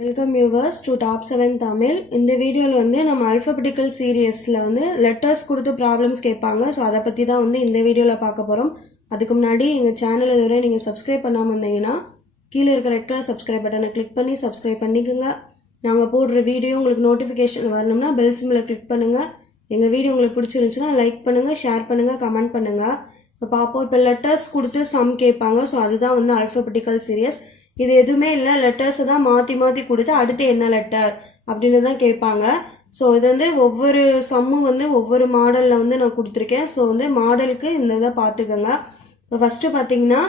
Welcome viewers to top 7 Tamil. இந்த வீடியோவில் வந்து நம்ம அல்ஃபபெட்டிக்கல் சீரியஸில் வந்து லெட்டர்ஸ் கொடுத்து ப்ராப்ளம்ஸ் கேட்பாங்க. ஸோ அதை பற்றி தான் வந்து இந்த வீடியோவில் பார்க்க போகிறோம். அதுக்கு முன்னாடி எங்கள் சேனல் இதுவரை நீங்கள் சப்ஸ்கிரைப் பண்ணாமல் இருந்தீங்கன்னா கீழே இருக்கிற ரெட் கலர் சப்ஸ்கிரைப் பட்டனை கிளிக் பண்ணி சப்ஸ்கிரைப் பண்ணிக்கோங்க. நாங்கள் போடுற வீடியோ உங்களுக்கு நோட்டிஃபிகேஷன் வரணும்னா பெல் சிம்மில் கிளிக் பண்ணுங்கள். எங்கள் வீடியோ உங்களுக்கு பிடிச்சிருந்துச்சுன்னா லைக் பண்ணுங்கள், ஷேர் பண்ணுங்கள், கமெண்ட் பண்ணுங்கள். இப்போ பார்ப்போம். இப்போ லெட்டர்ஸ் கொடுத்து சம் கேட்பாங்க. ஸோ அதுதான் வந்து அல்ஃபபெட்டிக்கல் சீரியஸ். இது எதுவுமே இல்லை, லெட்டர்ஸை தான் மாற்றி மாற்றி கொடுத்து அடுத்து என்ன லெட்டர் அப்படின்னு தான் கேட்பாங்க. ஸோ இது வந்து ஒவ்வொரு சம்மும் வந்து ஒவ்வொரு மாடலில் வந்து நான் கொடுத்துருக்கேன். ஸோ வந்து மாடலுக்கு இந்த இதை பார்த்துக்கோங்க. இப்போ ஃபஸ்ட்டு பார்த்தீங்கன்னா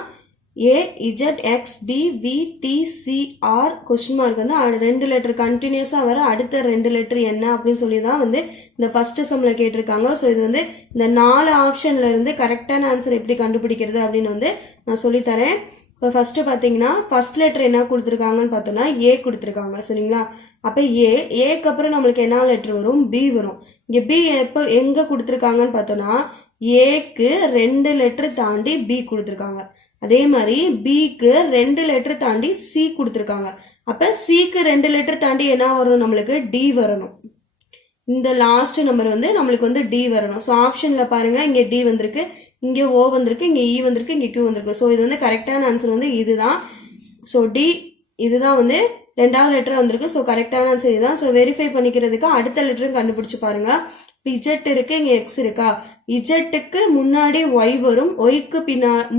AZXBVTCR கொஸ்டின் மார்க் வந்து 2 லெட்டர் கண்டினியூஸாக வர அடுத்த 2 லெட்டர் என்ன அப்படின்னு சொல்லி தான் வந்து இந்த ஃபஸ்ட்டு சம்மில் கேட்டிருக்காங்க. ஸோ இது வந்து இந்த 4 ஆப்ஷனில் இருந்து கரெக்டான ஆன்சர் எப்படி கண்டுபிடிக்கிறது அப்படின்னு வந்து நான் சொல்லித்தரேன். இப்போ ஃபஸ்ட்டு பார்த்தீங்கன்னா ஃபர்ஸ்ட் லெட்டர் என்ன கொடுத்துருக்காங்கன்னு பார்த்தோன்னா ஏ கொடுத்துருக்காங்க. சரிங்களா? அப்போ ஏக்கு அப்புறம் நம்மளுக்கு என்ன லெட்டர் வரும்? பி வரும். இங்கே பி எப்போ எங்கே கொடுத்துருக்காங்கன்னு பார்த்தோன்னா ஏக்கு 2 லெட்டர் தாண்டி பி கொடுத்துருக்காங்க. அதே மாதிரி பிக்கு 2 லெட்டர் தாண்டி சி கொடுத்துருக்காங்க. அப்போ சிக்கு 2 லெட்டர் தாண்டி என்ன வரணும்? நம்மளுக்கு டி வரணும். இந்த லாஸ்ட் நம்பர் வந்து நம்மளுக்கு வந்து டி வரணும். ஸோ ஆப்ஷனில் பாருங்கள், இங்கே டி வந்திருக்கு, இங்கே ஓ வந்திருக்கு, இங்கே இ வந்திருக்கு, இங்கே கியூ வந்திருக்கு. ஸோ இது வந்து கரெக்டான ஆன்சர் வந்து இதுதான். ஸோ டி இதுதான் வந்து 2வது லெட்டர் வந்திருக்கு. ஸோ கரெக்டான ஆன்சர் இதுதான். ஸோ வெரிஃபை பண்ணிக்கிறதுக்கு அடுத்த லெட்டரும் கண்டுபிடிச்சு பாருங்க. இஜெட் இருக்கு, இங்கே எக்ஸ் இருக்கா? இஜெட்டுக்கு முன்னாடி ஒய் வரும், ஒய்க்கு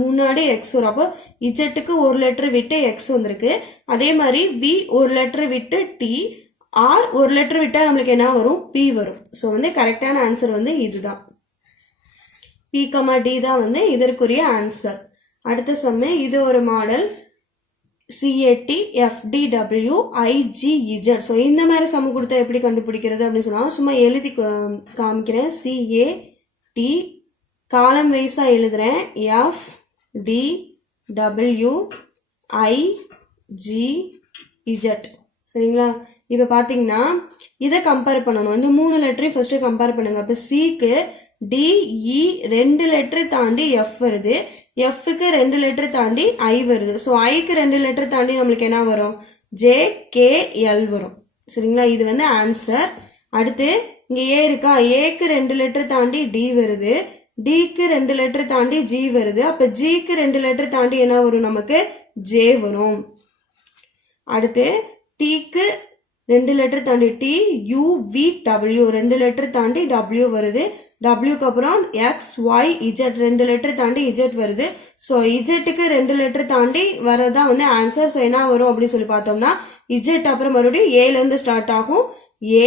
முன்னாடி எக்ஸ் வரும். அப்போ இஜெட்டுக்கு 1 லெட்டர் விட்டு எக்ஸ் வந்திருக்கு. அதே மாதிரி வி 1 லெட்டர் விட்டு டி, ஆர் 1 லெட்டர் விட்டால் நம்மளுக்கு என்ன வரும்? பி வரும். ஸோ வந்து கரெக்டான ஆன்சர் வந்து இதுதான். பி கமா டி தான் வந்து இதற்குரிய ஆன்சர். அடுத்த சம்மு இது ஒரு மாடல் CATFDWIGZ. ஸோ இந்த மாதிரி சம்மு கொடுத்தா எப்படி கண்டுபிடிக்கிறது அப்படின்னு சொன்னால் சும்மா எழுதி காமிக்கிறேன். CAT காலம் வைஸாக எழுதுறேன். FDWIGZ. சரிங்களா? இப்போ பார்த்தீங்கன்னா இதை கம்பேர் பண்ணணும். இந்த 3 லெட்டரையும் ஃபர்ஸ்ட் கம்பேர் பண்ணுங்க. அப்போ சிக்கு டிஇ 2 லெட்டர் தாண்டி எஃப் வருது, எஃப்க்கு 2 லெட்டர் தாண்டி ஐ வருது. ஸோ ஐக்கு 2 லெட்டர் தாண்டி நம்மளுக்கு என்ன வரும்? JKL வரும். சரிங்களா? இது வந்து ஆன்சர். அடுத்து இங்கே ஏ இருக்கா? ஏக்கு 2 லெட்டர் தாண்டி டி வருது, டிக்கு 2 லெட்டர் தாண்டி ஜி வருது. அப்போ ஜிக்கு 2 லெட்டர் தாண்டி என்ன வரும்? நமக்கு ஜே வரும். அடுத்து டிக்கு 2 லெட்டர் தாண்டி TUVW 2 லெட்டர் தாண்டி W வருது, டபிள்யூக்கு அப்புறம் XYZ 2 லெட்டர் தாண்டி இஜெட் வருது. ஸோ இஜெட்டுக்கு 2 லெட்டர் தாண்டி வரதான் வந்து ஆன்சர். ஸோ என்ன வரும் அப்படின்னு சொல்லி பார்த்தோம்னா இஜெட் அப்புறம் மறுபடியும் ஏலேருந்து ஸ்டார்ட் ஆகும்,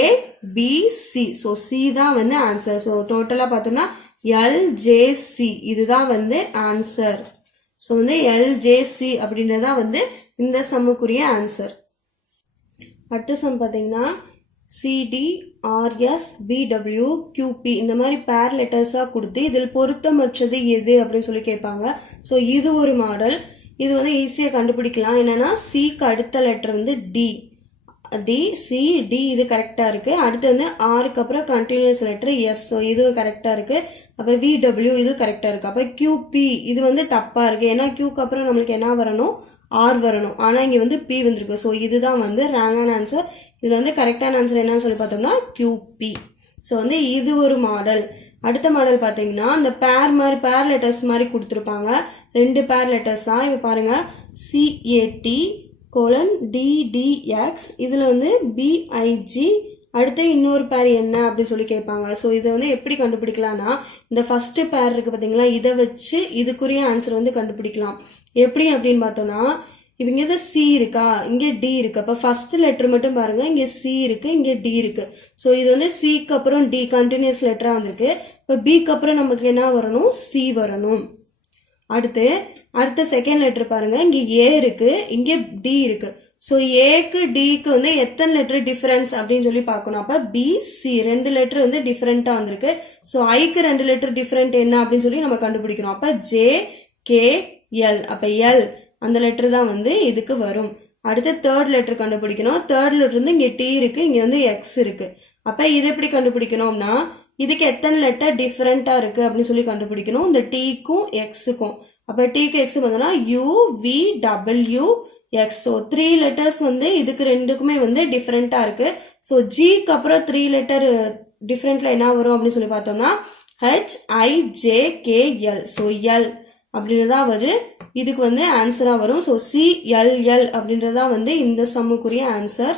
ABC. ஸோ சி தான் வந்து ஆன்சர். ஸோ டோட்டலாக பார்த்தோம்னா LJC இதுதான் வந்து ஆன்சர். ஸோ வந்து LJC அப்படின்றதான் வந்து இந்த சம்முக்குரிய ஆன்சர். அடுத்த சம் பார்த்தீங்கன்னா CDRSBWQP இந்த மாதிரி பேர் லெட்டர்ஸாக கொடுத்து இதில் பொருத்தமற்றது எது அப்படின்னு சொல்லி கேட்பாங்க. ஸோ இது ஒரு மாடல். இது வந்து ஈஸியாக கண்டுபிடிக்கலாம். என்னென்னா சிக்கு அடுத்த லெட்டர் வந்து டி, இது கரெக்டாக இருக்குது. அடுத்து வந்து ஆருக்கு அப்புறம் கண்டினியூஸ் லெட்டர் எஸ். ஸோ இது கரெக்டாக இருக்குது. அப்போ VW இது கரெக்டாக இருக்குது. அப்போ QP இது வந்து தப்பாக இருக்குது. ஏன்னா Qக்கு அப்புறம் நம்மளுக்கு என்ன வரணும்? ஆர் வரணும். ஆனால் இங்கே வந்து பி வந்திருக்கு. ஸோ இதுதான் வந்து ராங்கான ஆன்சர். இதில் வந்து கரெக்டான ஆன்சர் என்னன்னு சொல்லி பார்த்தோம்னா QP. ஸோ வந்து இது ஒரு மாடல். அடுத்த மாடல் பார்த்தீங்கன்னா இந்த பேர் லெட்டர்ஸ் மாதிரி கொடுத்துருப்பாங்க. 2 பேர் லெட்டர்ஸ் தான். இப்போ பாருங்கள், CAT:DDX இதில் வந்து BIG அடுத்து இன்னொரு பேர் என்ன அப்படின்னு சொல்லி கேட்பாங்க. ஸோ இதை வந்து எப்படி கண்டுபிடிக்கலாம்னா இந்த ஃபர்ஸ்ட் பேர் இருக்குது பார்த்தீங்களா, இதை வச்சு இதுக்குரிய ஆன்சர் வந்து கண்டுபிடிக்கலாம். எப்படி அப்படின்னு பார்த்தோம்னா இப்போ இங்கே சி இருக்கா, இங்கே டி இருக்கு. அப்போ ஃபர்ஸ்ட் லெட்டர் மட்டும் பாருங்க, இங்கே சி இருக்கு, இங்கே டி இருக்கு. ஸோ இது வந்து சிக்கு அப்புறம் டி கண்டினியூஸ் லெட்டராக வந்திருக்கு. இப்போ பிக்கு அப்புறம் நமக்கு என்ன வரணும்? சி வரணும். அடுத்த செகண்ட் லெட்டர் பாருங்க, இங்கே ஏ இருக்கு, இங்கே டி இருக்கு. ஸோ ஏக்கு டிக்கு வந்து எத்தனை லெட்டர் டிஃபரன்ஸ் அப்படின்னு சொல்லி பார்க்கணும். அப்போ BC 2 லெட்டர் வந்து டிஃப்ரெண்ட்டாக வந்திருக்கு. ஸோ ஐக்கு 2 லெட்டர் டிஃப்ரெண்ட் என்ன அப்படின்னு சொல்லி நம்ம கண்டுபிடிக்கணும். அப்போ JKL. அப்போ எல் அந்த லெட்டர் தான் வந்து இதுக்கு வரும். அடுத்து தேர்ட் லெட்டர் கண்டுபிடிக்கணும். தேர்ட் லெட்டர் வந்து இங்கே டி இருக்கு, இங்கே வந்து எக்ஸ் இருக்கு. அப்போ இது எப்படி கண்டுபிடிக்கணும்னா இதுக்கு எத்தனை லெட்டர் டிஃப்ரெண்ட்டாக இருக்குது அப்படின்னு சொல்லி கண்டுபிடிக்கணும். இந்த டிக்கும் எக்ஸுக்கும். அப்போ டிக்கு எக்ஸ் பார்த்தோம்னா UVW எக்ஸ். ஸோ 3 லெட்டர்ஸ் வந்து இதுக்கு ரெண்டுக்குமே வந்து டிஃப்ரெண்ட்டாக இருக்கு. ஸோ ஜிக்கு அப்புறம் 3 லெட்டர் டிஃப்ரெண்ட்ல என்ன வரும் அப்படின்னு சொல்லி பார்த்தோம்னா HIJKL. ஸோ எல் அப்படின்றதா வரும். இதுக்கு வந்து ஆன்சராக வரும். ஸோ CLL அப்படின்றதா வந்து இந்த சம்முக்குரிய ஆன்சர்.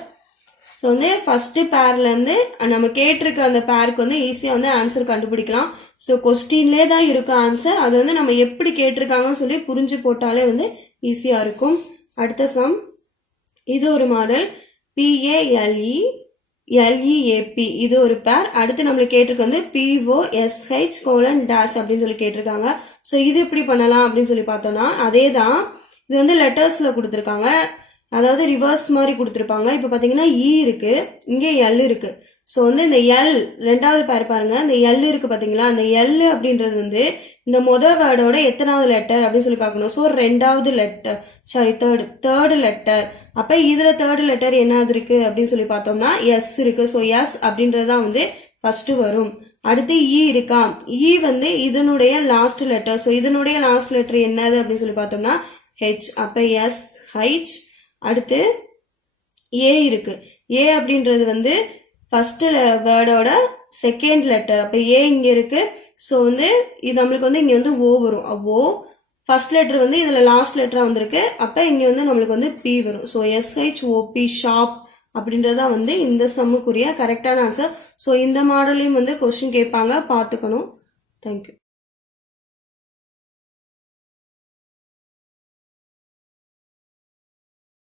ஸோ வந்து ஃபர்ஸ்ட் பேர்லேருந்து நம்ம கேட்டிருக்க அந்த பேருக்கு வந்து ஈஸியாக வந்து ஆன்சர் கண்டுபிடிக்கலாம். ஸோ கொஸ்டின்லேயே தான் இருக்கும் ஆன்சர். அது வந்து நம்ம எப்படி கேட்டிருக்காங்கன்னு சொல்லி புரிஞ்சு போட்டாலே வந்து ஈஸியாக இருக்கும். அடுத்த சம், இது ஒரு மாடல் PALE LEAP, இது ஒரு பேர். அடுத்து நம்மளுக்கு கேட்டிருக்க வந்து POSH : அப்படின்னு சொல்லி கேட்டிருக்காங்க. ஸோ இது எப்படி பண்ணலாம் அப்படின்னு சொல்லி பார்த்தோம்னா அதே தான். இது வந்து லெட்டர்ஸில் கொடுத்துருக்காங்க, அதாவது ரிவர்ஸ் மாதிரி கொடுத்துருப்பாங்க. இப்போ பார்த்தீங்கன்னா இ இருக்கு, இங்கே எல் இருக்கு. ஸோ வந்து இந்த எல் ரெண்டாவது பேர் பாருங்க, இந்த எல் இருக்கு பார்த்தீங்களா, அந்த எல் அப்படின்றது வந்து இந்த முதல் வேர்டோட எத்தனாவது லெட்டர் அப்படின்னு சொல்லி பார்க்கணும். ஸோ ரெண்டாவது லெட்டர், சாரி தேர்டு லெட்டர். அப்போ இதில் தேர்டு லெட்டர் என்னது இருக்கு அப்படின்னு சொல்லி பார்த்தோம்னா எஸ் இருக்கு. ஸோ எஸ் அப்படின்றது தான் வந்து ஃபர்ஸ்ட் வரும். அடுத்து இ இருக்கா, இ வந்து இதனுடைய லாஸ்ட் லெட்டர். ஸோ இதனுடைய லாஸ்ட் லெட்டர் என்னது அப்படின்னு சொல்லி பார்த்தோம்னா ஹெச். அப்போ SH. அடுத்து ஏ இருக்கு, ஏ அப்படின்றது வந்து ஃபர்ஸ்ட் வேர்டோட செகண்ட் லெட்டர். அப்போ ஏ இங்கே இருக்கு. ஸோ வந்து இது நம்மளுக்கு வந்து இங்கே வந்து ஓ வரும். ஓ ஃபர்ஸ்ட் லெட்டர் வந்து இதில் லாஸ்ட் லெட்டராக வந்திருக்கு. அப்போ இங்கே வந்து நம்மளுக்கு வந்து பி வரும். ஸோ SHOP ஷாப் அப்படின்றதா வந்து இந்த சம்முக்குரிய கரெக்டான ஆன்சர். ஸோ இந்த மாடலையும் வந்து கொஸ்டின் கேட்பாங்க, பார்த்துக்கணும். தேங்க்யூ.